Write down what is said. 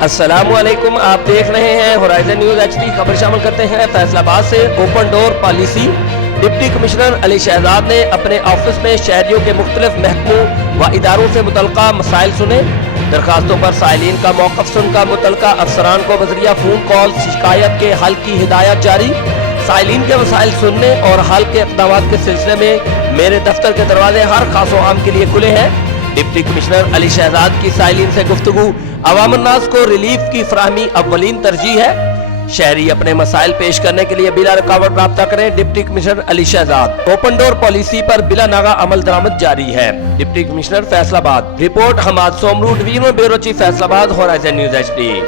السلام علیکم، آپ دیکھ رہے ہیں ہورائزن نیوز ایچ ڈی۔ خبر شامل کرتے ہیں فیصل آباد سے۔ Open door policy. Deputy commissioner Ali Shahzad نے اپنے آفس میں شہریوں کے مختلف محکموں و اداروں سے متعلقہ مسائل سنے۔ درخواستوں پر سائلین کا موقف سن کر متعلقہ افسران کو بذریعہ فون کال شکایت کے حل کی ہدایت جاری۔ سائلین کے مسائل سننے اور حل کے اقدامات کے سلسلے میں میرے دفتر کے دروازے ہر خاص و عام کے لیے کھلے ہیں۔ ڈپٹی کمشنر علی شہزاد کی سائلین سے گفتگو۔ عوام الناس کو ریلیف کی فراہمی اولین ترجیح ہے۔ شہری اپنے مسائل پیش کرنے کے لیے بلا رکاوٹ رابطہ کریں۔ Deputy commissioner Ali Shahzad. Open door policy پر بلا ناغہ عمل درآمد جاری ہے۔ ڈپٹی کمشنر فیصل آباد۔ Report Hammad Soomro, divisional bureau chief Faisal آباد، ہورائزن نیوز ایچ ڈی۔